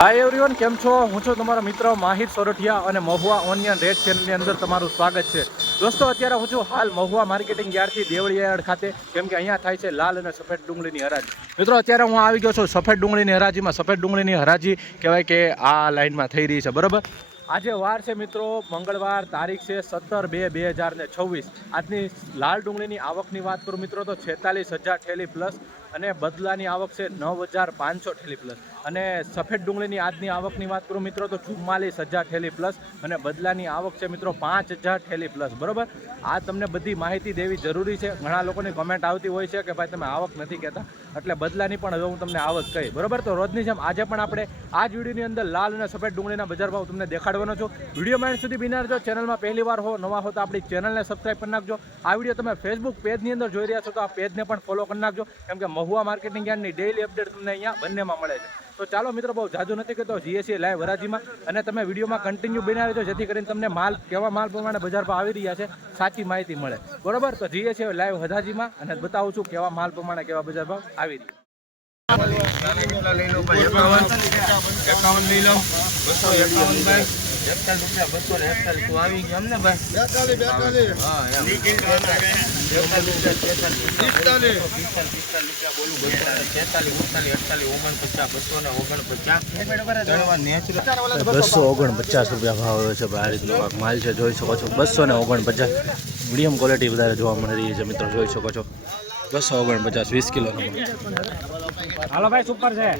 Hi everyone કેમ છો? હું છું તમારો મિત્ર માહિર સોરઠિયા અને મહુવા ઓનિયન રેડ ચેનલની અંદર તમારું સ્વાગત છે. દોસ્તો, અત્યારે હું છું હાલ મહુવા માર્કેટિંગ યાર્ડથી દેવળિયાળ ખાતે. કેમ કે અહીંયા થાય છે લાલ અને સફેદ ડુંગળીની હરાજી. મિત્રો, અત્યારે હું આવી ગયો છું સફેદ ડુંગળીની હરાજીમાં. સફેદ ડુંગળીની હરાજી કહેવાય કે આ લાઇનમાં થઈ રહી છે, બરાબર? આજે વાર છે મિત્રો, મંગળવાર તારીખ છે સત્તર બે બે હજાર ને છવ્વીસ. આજની લાલ ડુંગળીની આવકની વાત કરું મિત્રો, તો છેતાલીસ હજાર ઠેલી પ્લસ અને બદલાની આવક છે નવ હજાર પાંચસો ઠેલી પ્લસ અને સફેદ ડુંગળીની આજની આવકની વાત કરું મિત્રો, તો ચુમ્માલીસ હજાર ઠેલી પ્લસ અને બદલાની આવક છે મિત્રો પાંચ હજાર ઠેલી પ્લસ બરાબર? આ તમને બધી માહિતી દેવી જરૂરી છે. ઘણા લોકોની કમેન્ટ આવતી હોય છે કે ભાઈ તમે આવક નથી કહેતા. એટલે બદલાની પણ હવે હું તમને આવક કહી બરાબર? તો રોજની જેમ આજે પણ આપણે આ જ વિડીયોની અંદર લાલ અને સફેદ ડુંગળીના બજાર ભાવ તમને દેખાડવાનો છું. વીડિયો માઇન્ડ સુધી બિનાર જો ચેનલમાં પહેલી વાર હો, નવા હો તો આપણી ચેનલને સબસ્ક્રાઈબ કરી નાખજો. આ વીડિયો તમે ફેસબુક પેજની અંદર જોઈ રહ્યા છો તો આ પેજને પણ ફોલો કરી નાખજો. કેમ કે મહુવા માર્કેટિંગ યાર્ડની ડેઇલી અપડેટ તમને અહીંયા બંનેમાં મળે છે. તો ચાલો મિત્રો, બહુ જાજુ નથી કહેતો જીએસસી લાઈવ વરાજીમાં. અને તમે વિડીયોમાં કન્ટિન્યુ બનાવી દો, જેથી કરીને તમને માલ, કેવા માલ પ્રમાણે બજાર પર આવી રહ્યા છે, સાચી માહિતી મળે. બરોબર? તો જીએસસી લાઈવ હરાજીમાં અને બતાવું છું કેવા માલ પ્રમાણે, કેવા બજાર ભાવ આવી રહ્યા એકાવન લઈ લો. બસો એકાવન ભાઈ. એકતાલીસ રૂપિયા બસો ને એકતાલીસ. તું આવી ગયા એમને ભાઈ? હા એમ. એકતાલીસ રૂપિયા તેતાલીસ રૂપિયા પિસ્તાલીસ. પિસ્તાલીસ રૂપિયા બોલું. છેતાલીસ ઉડતાલીસ અડતાલીસ ઓગણપચાસ બસો ને ઓગણપચાસ બસો ઓગણપચાસ રૂપિયા ભાવ આવ્યો છે ભાઈ આ રીતનો માલ છે જોઈ શકો છો. બસો ને ઓગણપચાસ. મીડિયમ ક્વોલિટી વધારે જોવા મળી રહી છે મિત્રો જોઈ શકો છો. બસો ઓગણપચાસ વીસ કિલો. હાલો ભાઈ સુપર છે.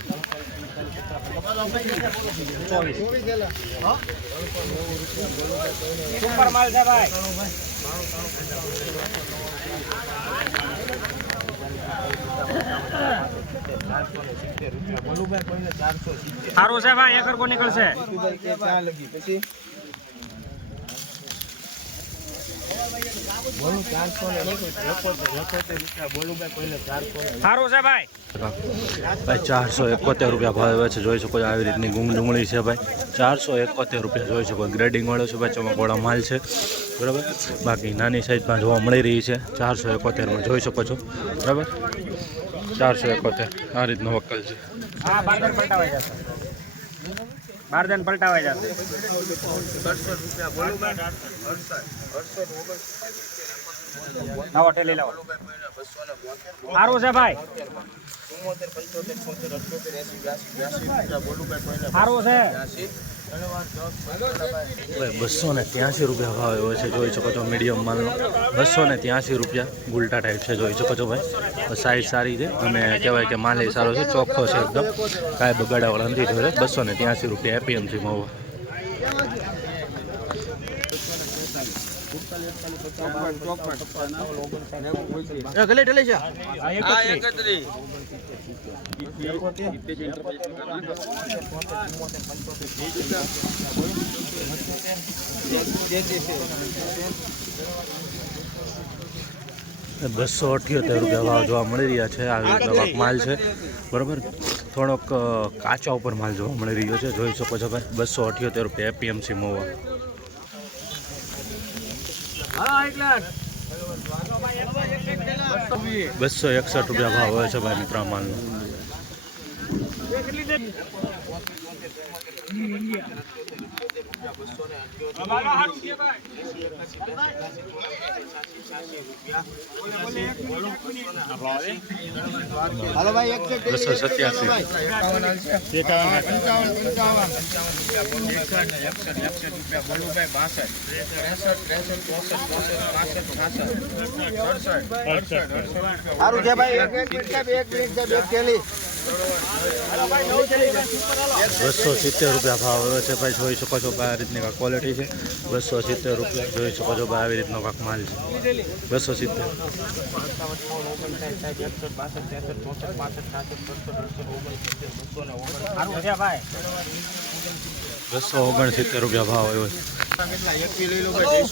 સુપર માલ છે ભાઈ સારું છે ભાઈ એકર કો નીકળશે. પછી બોલું ચારસો ને એકોતેર એકોતેર રૂપિયા બોલું ભાઈ કોઈને ચારસો ને સારું છે ભાઈ. ભાઈ ચારસો એકોતેર રૂપિયા ભાવ છે જોઈ શકો છો આવી રીતની ગુંગ ડુંગળી છે ભાઈ. ચારસો એકોતેર રૂપિયા જોઈ શકો ગ્રેડિંગ વાળો છે ભાઈ ચમકવાળો માલ છે. બરાબર? બાકી નાની સાઈઝમાં જોવા મળી રહી છે ચારસો એકોતેરમાં જોઈ શકો છો. બરાબર? ચારસો એકોતેર આ રીતનો વકલ છે. અડસઠ પલટાવાઈ જશે. લાવો. સારું છે ભાઈ. સારું છે. બસો ને ત્યાંસી રૂપિયા ભાવ એવો છે, જોઈ શકો છો મીડિયમ માલનો. બસો ને ત્યાંસી રૂપિયા ગુલટા ટાઈપ છે, જોઈ શકો છો ભાઈ. સાઈઝ સારી છે અને કહેવાય કે માલ સારો છે, ચોખ્ખો છે એકદમ. કાંઈ બગાડાવાળા નથી જોડે બસો ને ત્યાંસી રૂપિયા એપીએમસી મહુવા હા એકત્રીસ. બસો અઠ્યોતેર રૂપિયા ભાવ જોવા મળી રહ્યા છે. આવી રીતના માલ છે. બરાબર? થોડોક કાચા ઉપર માલ જોવા મળી રહ્યો છે. જોઈ શકો છો ભાઈ બસો અઠ્યોતેર રૂપિયા એપીએમસી મોવા. બસો એકસઠ રૂપિયા ભાવ હોય છે ભાઈ મિત્રો માલનો. હાલો ભાઈ એક બસો સત્યાસી એકાવન હાલશે પંચાવન પંચાવન રૂપિયા બોલું એકસઠ ને એકસઠ એકસઠ રૂપિયા બોલું ભાઈ બાસઠ ત્રેસઠ ત્રેસઠ ચોસઠ ચોસઠ પાસઠ છાસઠ અડસઠ અડસઠ સારું છે ભાઈ એક એક મિનિટ સાહેબ એક મિનિટ સાહેબ એક થેલી બસો સિત્તેર રૂપિયા ભાવ આવ્યો છે ભાઈ, જોઈ શકો છો આ રીતની કાંક ક્વોલિટી છે. બસો સિત્તેર રૂપિયા જોઈ શકો છો ભાઈ આવી રીતનો કાંક માલ છે. બસો સિત્તેર. બસો ઓગણસિત્તેર રૂપિયા ભાવ આવ્યો છે.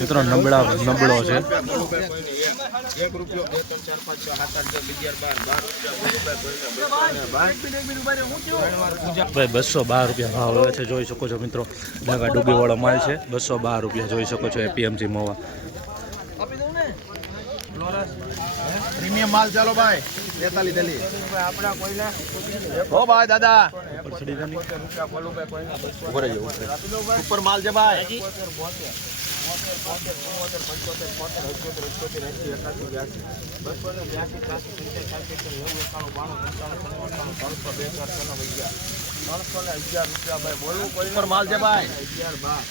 મિત્રો, નબળા નબળો છે. ભાઈ, બસો બાર રૂપિયા ભાવ હવે છે, જોઈ શકો છો મિત્રો. ડાગા ડૂબીવાળો માલ છે. બસો બાર રૂપિયા જોઈ શકો છો એપીએમસી મોવા. પ્રીમિયમ માલ ચાલો ભાઈ લેતા લીધેલી ભાઈ, દાદા. ઉપર ચડી જાય નહીં. પંચોતેર રૂપિયા ભલુભાઈ કોઈને બસો ઉપર માલ છે ભાઈ. ત્રણસો બે ને અગિયાર. રૂપિયા ભાઈ. બોલવું કોઈ માલ છે ભાઈ. અગિયાર બાર.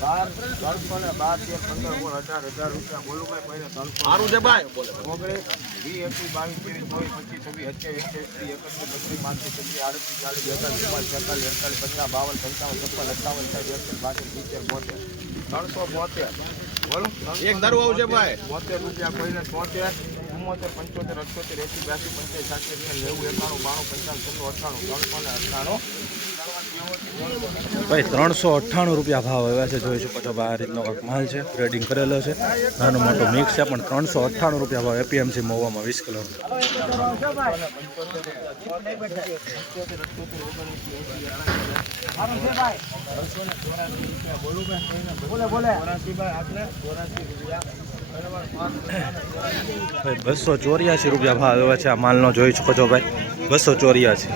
બાર ત્રણસો ને બાર તેર પંદર સોળ અઢાર હજાર રૂપિયા બોલું ભાઈ કોઈને ત્રણસો સારું છે ભાઈ. ઓગણીસ વીસ એકવીસ બાવીસ ત્રેવીસ ચોવીસ પચીસ છવ્વીસ અઠ્યાવીસ એકત્રીસ ત્રીસ એકત્રીસ બત્રીસ પાંત્રીસ છત્રીસ આડત્રીસ ચાલીસ બેતાલીસ ચુમ્માલીસ છેતાલીસ અડતાલીસ પચાસ બાવન પંચાવન છપ્પન અઠ્ઠાવન સાઠ એકસઠ બાસઠ સિત્તેર બોતેર. ત્રણસો બોતેર. બોલો? એક ભાઈ. બોતેર રૂપિયા કોઈને તોતેર ચુમ્મોતેર પંચોતેર અઠ્યોતેર એસી બ્યાસી પંચાયત સાતસી નેવું એકાણું બાણું પંચાવન છન્નું અઠાણું ત્રણસો ને અઠ્ઠાણું. ભાઈ, ત્રણસો અઠ્ઠાણું રૂપિયા ભાવ આવ્યા છે, જોઈ શકો છો આ રીતનો કંઈક માલ છે ગ્રેડિંગ કરેલો છે. નાનો મોટો મિક્સ છે, પણ ત્રણસો અઠ્ઠાણું રૂપિયા ભાવ એપીએમસી મોવામાં વીસ કિલો ભાઈ, બસો ચોર્યાસી રૂપિયા ભાવ આવ્યા છે આ માલનો, જોઈ શકો છો ભાઈ, બસો ચોર્યાસી.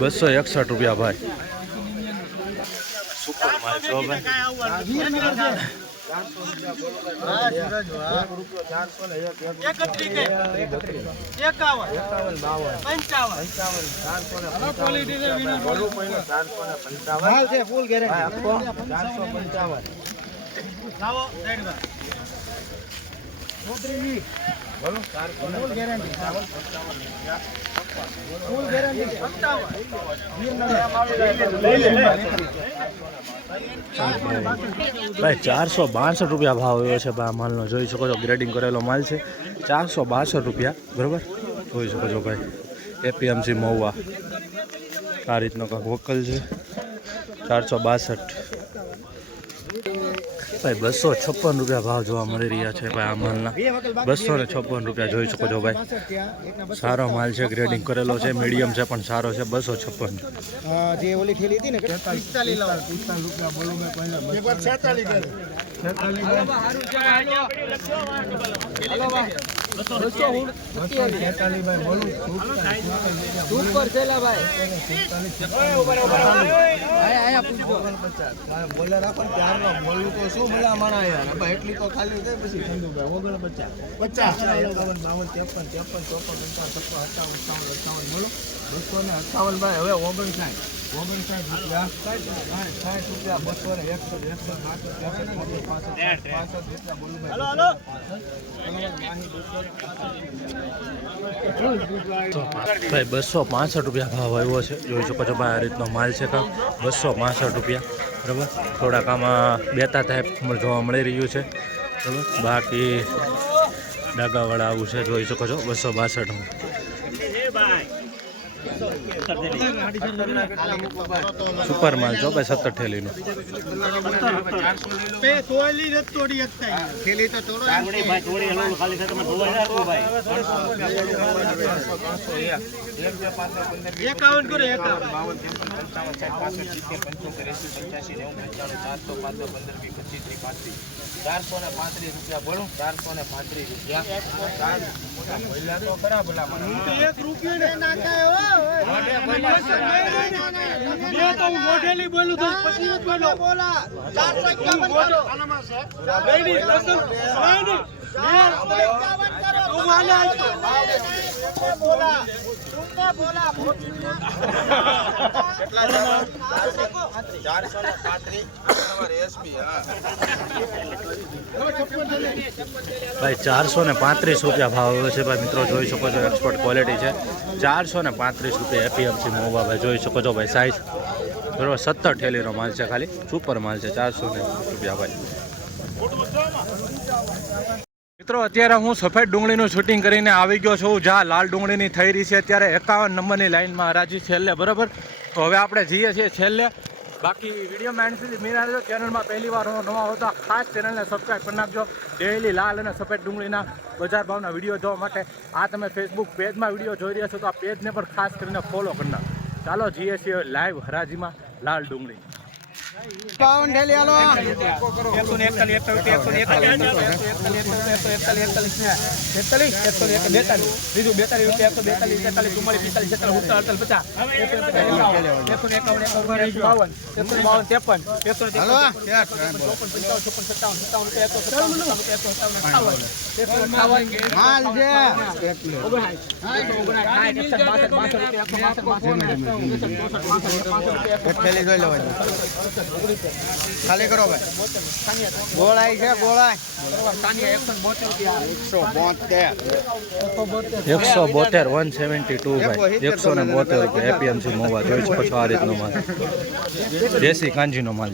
બસો એકસઠ રૂપિયા ભાઈ. સુપર માલ છો પંચાવન. ભાઈ, ચારસો બાસઠ રૂપિયા ભાવ આવ્યો છે ભાઈ માલનો. જોઈ શકો છો ગ્રેડિંગ કરેલો માલ છે. ચારસો બાસઠ રૂપિયા, બરાબર? જોઈ શકો છો ભાઈ એપીએમસી મહુવા. આ રીતનો કંઈક વકલ છે. ચારસો બાસઠ. ભાઈ, બસો છપ્પન રૂપિયા ભાવ જોવા મળી રહ્યા છે ભાઈ આ માલના. બસો ને છપ્પન રૂપિયા જોઈ શકો છો ભાઈ. સારો માલ છે ગ્રેડિંગ કરેલો છે મીડિયમ છે, પણ સારો છે, બસો છપ્પન. રૂપિયા છેતાલીસ ભાઈ બોલું રાખો ત્યારનો શું ભલા માણા યાર એટલી તો ખાલી થાય પછી ઠંડુ ઓગણપચાસ પચાસ બાવન ત્રેપન ત્રેપન ચોપન પંચાવન છપ્પન અઠાવન અઠાવન અઠાવન બોલો બસો ને ભાઈ હવે ઓગણસાઠ ઓગણસાઠ રૂપિયા સાઠ સાઠ રૂપિયા બસો ને એકસો એકસો ત્રેસઠ પાસઠ પાસઠ રૂપિયા બોલું ભાઈ ભાઈ બસો પાસઠ રૂપિયા ભાવ આવ્યો છે. જોઈ શકો છો ભાઈ આ રીતનો માલ છે કાં બસો પાસઠ રૂપિયા. બરાબર? થોડાક આમાં બેતા ટાઈપ જોવા મળી રહ્યું છે. બરાબર? બાકી ડાગાવાળા આવું છે, જોઈ શકો છો. બસો બાસઠમાં સુપર માલ જો ભાઈ સત્તર ઠેલીનો થેલી એકાવન કરો એકાવન બાવન ત્રેપન પંચાવન પાસઠ સિત્તેર પંચોતેર એસી પંચ્યાસી નેવું પંચાણું ચારસો પાંચસો પંદર વીસ પચીસ ત્રીસ પાંત્રીસ ચારસો ને પાંત્રીસ રૂપિયા ભણું ચારસો ને પાંત્રીસ રૂપિયા તો ખરા ભલા મને એક રૂપિયો મેં તો હું મોઢેલી બોલું. તો બોલા બોલા. બોલા. ભાઈ, ચારસો ને પાંત્રીસ રૂપિયા ભાવ આવ્યો છે ભાઈ, મિત્રો, જોઈ શકો છો એક્સપોર્ટ ક્વોલિટી છે. ચારસો ને પાંત્રીસ રૂપિયા એપીએમસી મોવા ભાઈ જોઈ શકો છો ભાઈ સાઈઝ બરોબર, સત્તર ઠેલીનો માલ છે ખાલી સુપર માલ છે, ચારસો ને રૂપિયા ભાઈ. મિત્રો, અત્યારે હું સફેદ ડુંગળીનું શૂટિંગ કરીને આવી ગયો છું. જ્યાં લાલ ડુંગળીની થઈ રહી છે, અત્યારે એકાવન નંબરની લાઇનમાં હરાજી છેલ્લે બરાબર. તો હવે આપણે જઈએ છીએ છેલ્લે. બાકી વિડીયોમાં એન્ડ સુધી મેં રહેજો ચેનલમાં પહેલી વાર નવા હોતા, ખાસ ચેનલને સબસ્ક્રાઈબ કરી નાખજો. ડેલી લાલ અને સફેદ ડુંગળીના બજાર ભાવના વીડિયો જોવા માટે. આ તમે ફેસબુક પેજમાં વીડિયો જોઈ રહ્યા છો, તો આ પેજને પણ ખાસ કરીને ફોલો કરી નાખો. ચાલો જઈએ છીએ લાઈવ હરાજીમાં લાલ ડુંગળી. બાવન ઠેલી હાલો. એકસો ને એકતાલીસ એકતાલીસ બેતાલીસ રૂપિયા એકસો બેતાલીસ તેતાલીસ ચુમ્માલીસ પિસ્તાલીસ છેતાલીસ ઉત્તર અડતાલીસ પચાસ એકસો ચોપન પંચાવન છપ્પન સત્તાવન ખાલી કરો ભાઈ ગોળાઈ છે ગોળાઈ એકસો બોતેર વન સેવન્ટી ટુ ભાઈ એકસો ને બોતેર રૂપિયા એપીએમસી મોવા જોઈ છે પછી આ રીતનો માલ દેશી કાંજીનો માલ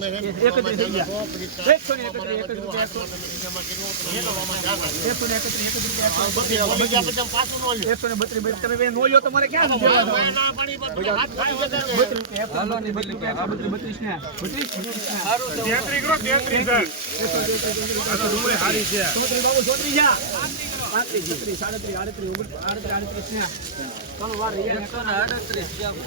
છે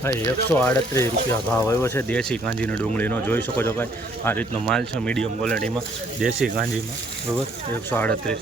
ભાઈ, એકસો આડત્રીસ રૂપિયા ભાવ આવ્યો છે દેશી કાંજીની ડુંગળીનો. જોઈ શકો છો ભાઈ, આ રીતનો માલ છે મીડિયમ ક્વોલિટીમાં દેશી કાંજીમાં બરોબર? એકસો આડત્રીસ.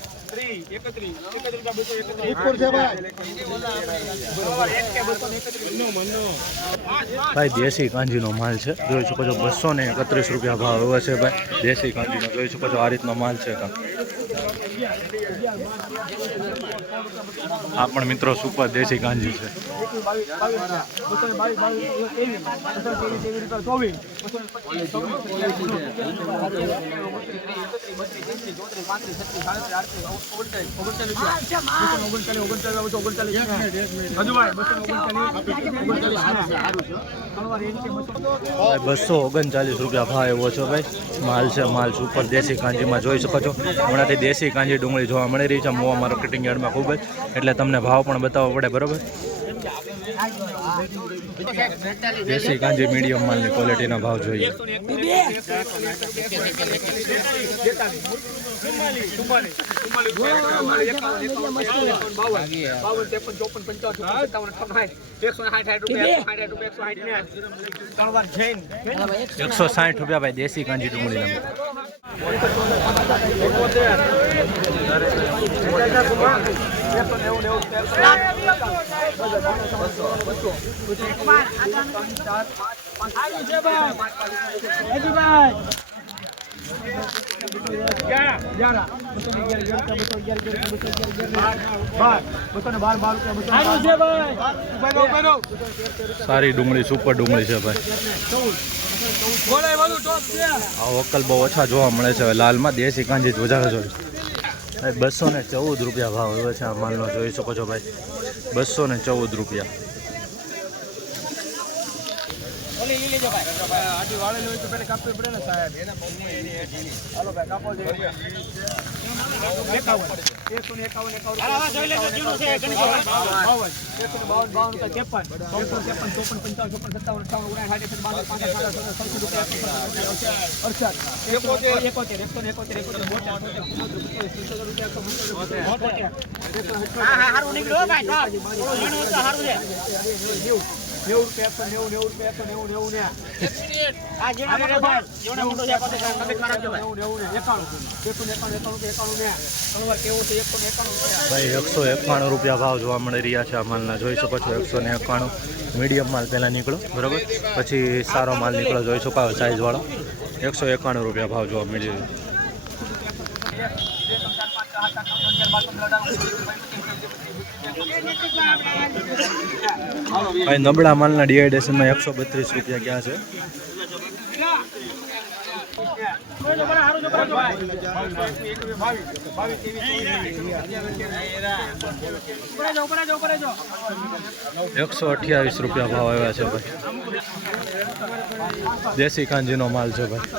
ભાઈ? ભાઈ દેશી કાંજીનો માલ છે. જોઈ શકો છો બસો ને એકત્રીસ રૂપિયા ભાવ એવો છે ભાઈ. દેશી કાંજીનો જોઈ શકો છો આ રીતનો માલ છે. કાં આ પણ મિત્રો સુપર દેશી કાંજી છે. બસો ઓગણચાલીસ રૂપિયા ભાવ એવો છે ભાઈ. માલ છે, માલ સુપર દેશી કાંજીમાં જોઈ શકો છો. હમણાંથી દેશી કાંજી ડુંગળી જોવા મળી રહી છે. મોવા માર્કેટિંગ યાર્ડમાં ખૂબ જ. એટલે તમને ભાવ પણ બતાવવો પડે, બરોબર? દેશી કાંજી મીડિયમ માલની ક્વોલિટીના ભાવ જોઈએ. એકસો સાઠ રૂપિયા ભાઈ દેશી રૂપિયા ડુંગળી ને સારી ડુંગળી, સુપર ડુંગળી છે ભાઈ. આ વકલ બહુ ઓછા જોવા મળે છે લાલમાં દેશી કાંજી જ વધારે જોઈએ ભાઈ બસો ને ચૌદ રૂપિયા ભાવ એવો છે આ માલનો જોઈ શકો છો ભાઈ. બસો ને ચૌદ રૂપિયા. એકાવન એકાવન બાવન એકસો ને બાવન બાવન ત્રેપન નીકળ્યો ત્રેપન ચોપન પંચાવન એકસો નેવું રૂપિયા નેવું નેવું રૂપિયા નેવું નેવું ને ભાઈ એકસો એકાણું રૂપિયા ભાવ જોવા મળી રહ્યા છે આ માલના. જોઈ શકો છો એકસો ને એકાણું. મીડિયમ માલ પહેલાં નીકળો બરાબર? પછી સારો માલ નીકળો જોઈ શકો સાઇઝવાળો એકસો એકાણું રૂપિયા ભાવ જોવા મળી રહ્યો ભાઈ, નબળા માલના ડિહાઇડ્રેશનમાં એકસો બત્રીસ રૂપિયા ગયા છે. એકસો અઠ્યાવીસ રૂપિયા ભાવ આવ્યા છે ભાઈ. દેશી કાંજીનો માલ છે ભાઈ.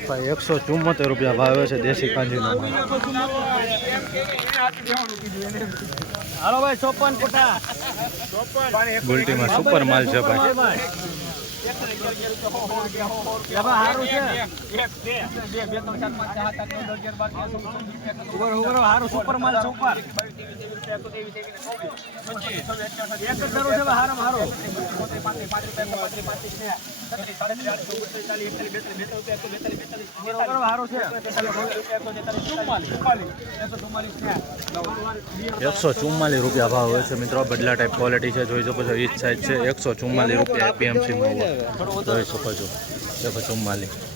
ભાઈ એકસો ચુમ્મોતેર રૂપિયા ભાવે છે દેશી કાંજીનો હાલો ભાઈ ચોપન ગુલટીમાં સુપર માલ છે ભાઈ. સારું સુપર માલ સુપર એકસો ચુમ્માલીસ રૂપિયા ભાવ હોય છે મિત્રો. બદલા ટાઈપ ક્વોલિટી છે. જોઈ શકો છો જ સાઈઝ છે. એકસો ચુમ્માલીસ રૂપિયા એપીએમસીમાં જોઈ શકો છો. એકસો ચુમ્માલીસ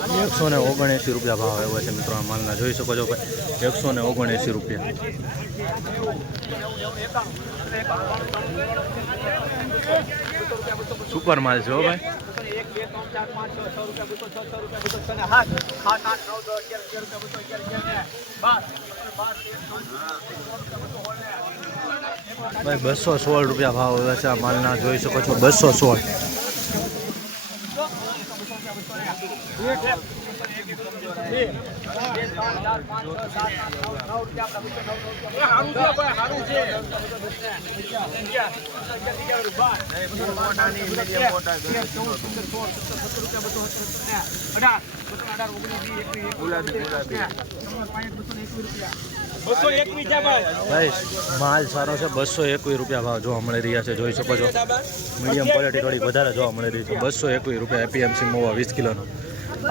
એકસો ને ઓગણએંસી રૂપિયા ભાવ આવ્યો છે મિત્રો માલના. જોઈ શકો છો એકસો ને ઓગણએંસી રૂપિયા. સુપર માલ છે હો ભાઈ. ભાઈ, બસો સોળ રૂપિયા ભાવ આવ્યો છે આ માલના. જોઈ શકો છો બસો સોળ. અઢાર બસો અઢાર ઓગણીસ એકવીસ એકવીસ રૂપિયા ભાઈ, માલ સારો છે. બસો એકવીસ રૂપિયા ભાવ જોવા મળી રહ્યા છે. જોઈ શકો છો. મીડિયમ ક્વોલિટી થોડી વધારે જોવા મળી રહી છે. બસો એકવીસ રૂપિયા એપીએમસી મોવા વીસ કિલોનો.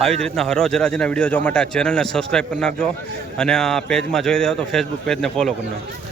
આવી જ રીતના હરોજ રાજીના વીડિયો જોવા માટે આ ચેનલને સબસ્ક્રાઈબ કરી નાખજો. અને આ પેજમાં જોઈ રહ્યા તો ફેસબુક પેજને ફોલો કરી નાખજો.